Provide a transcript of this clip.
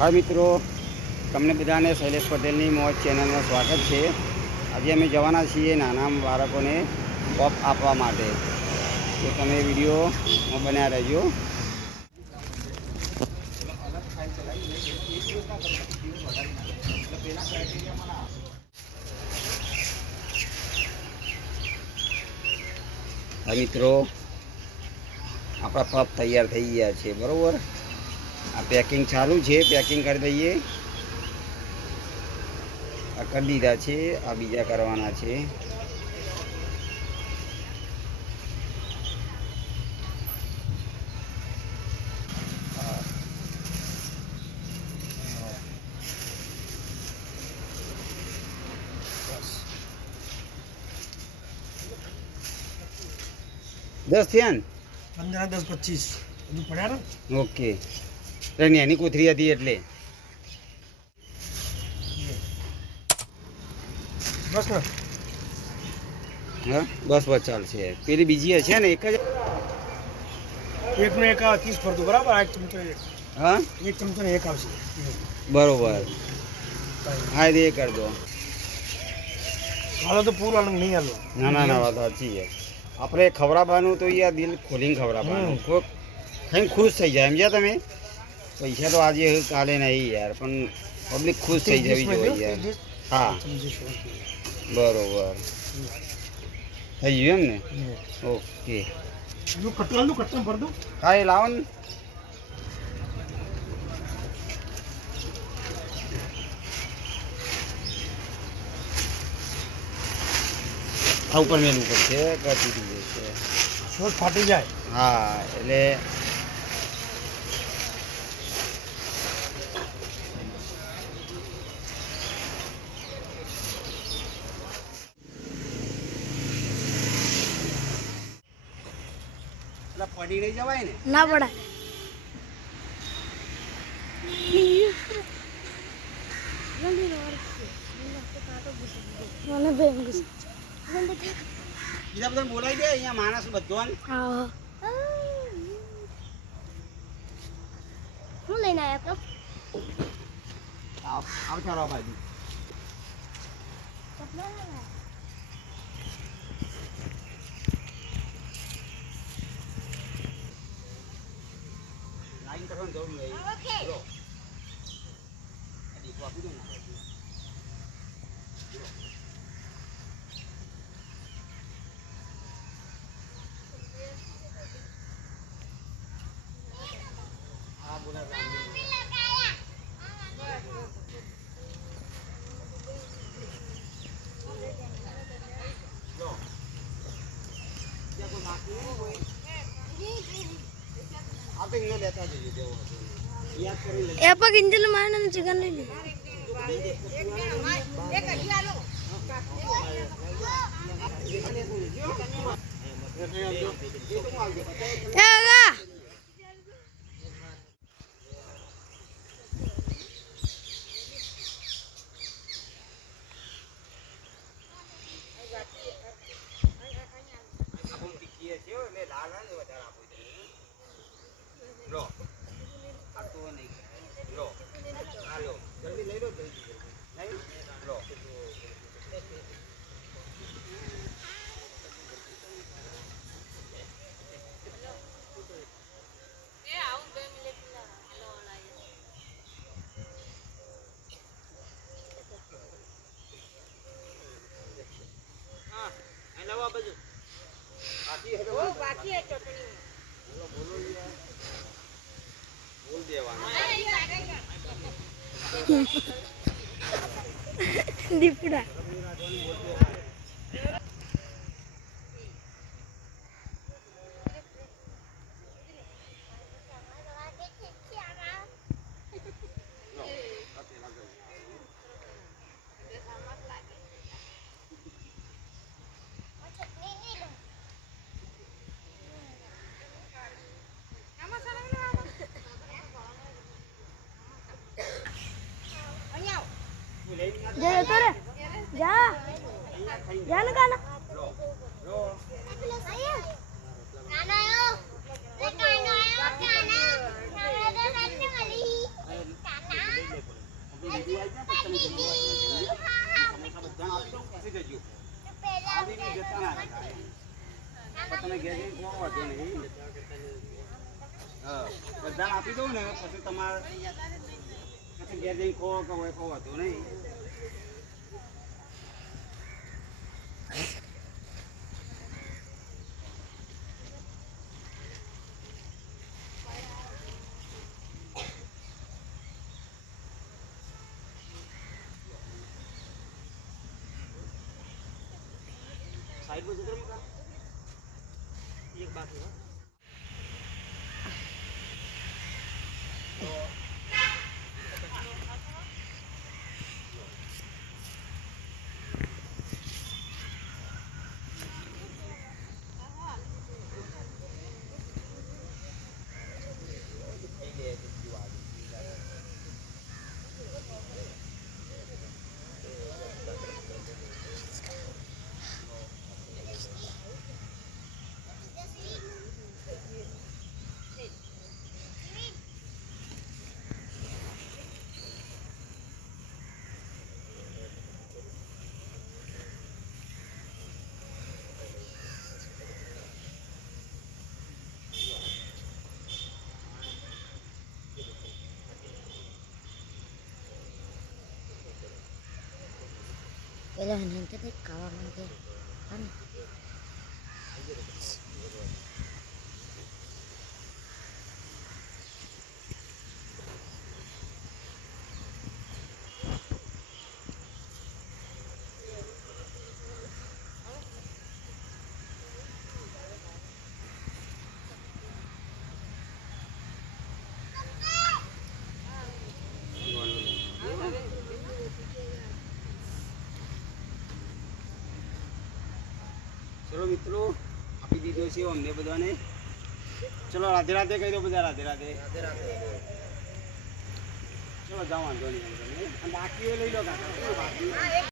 હા મિત્રો, તમને બધાને શૈલેષ પટેલની મોજ ચેનલમાં સ્વાગત છે। આજે અમે જવાના છીએ નાના બાળકોને પપ આપવા માટે, તો તમે વિડીયોમાં બન્યા રહેજો। હા મિત્રો, આપણા પપ તૈયાર થઈ ગયા છે, બરાબર। આ પેકિંગ ચાલુ છે, પેકિંગ કરી દઈએ। આ કરી દીધા છે, આ બીજા કરવાના છે। દસ થયા ને? 15, 10, 25 હજુ પડ્યા ને? ઓકે, એની કોથરી હતી એટલે બસ ને? હા બસ બસ ચાલશે। પેલી બીજી હશે ને? એક જ એકનો એક 30 પડતું બરાબર। આ એક ચમચો એક, હા એક ચમચો ને એક આવશે બરોબર। હા એ કરી દો। હાલો તો પૂરો આનંદ નહીં હાલો। ના ના ના, વાત સાચી છે। આપણે ખવડાવવાનું તો યાર દિલ ખોલીને ખવડાવવાનું, કોઈક ખાઈને ખુશ થઈ જાય। સમજ્યા તમે? પૈસા તો આજે કાલે નહીં યાર, પણ પબ્લિક ખુશ થઈ જવી જોઈએ યાર। હા બરોબર, થઈ ગયું એમ ને? ઓકે, કટ્ટા ભર દઉં? હા એ લાવો ને। આ ઉપર મેલું પડશે, તૂટી જશે। શોટ ફાટી જાય। હા એટલે પડી નહીં જવાય ને? ના પડાય। મને બેન ગુસ્સો બીજા બધા બોલાવી દે, અહીંયા માણસ બધો હા હું લઈને આવ્યા આવ ચાલો બાજુ। લાઈન કરવાની જરૂર નહીં। લો આ દીકરો આપી દો ને। હા બોલા એ પગ ઇન્જલ મારને ચિકન લઈ લે એગા લો આ તો નહીં, લો આ લો, જલ્દી લઈ લો, જલ્દી નહીં લો। બાકી है चटनी बोलो यार, बोल देवाना દીપડા जा तो रे जा जा ना काना काना आयो काना आयो काना काना तो करने वाली काना ઘેર જઈને ખો વાંધો નહીં. હા બધાને આપી દઉં ને પછી તમારે પછી ઘેર જઈને ખો કે હોય ખો વાંધો નહીં. साइड में जिधर मका एक बात है પેલા nanti deh kawan nanti kan चलो मित्रों આપી દીધો છે અમને બધાને. ચલો રાધે રાધે કહી દો બધા. રાધે રાધે. ચલો જાઓ વાંધો નહીં. અને બાકી લઈ લો કાકા. બાકી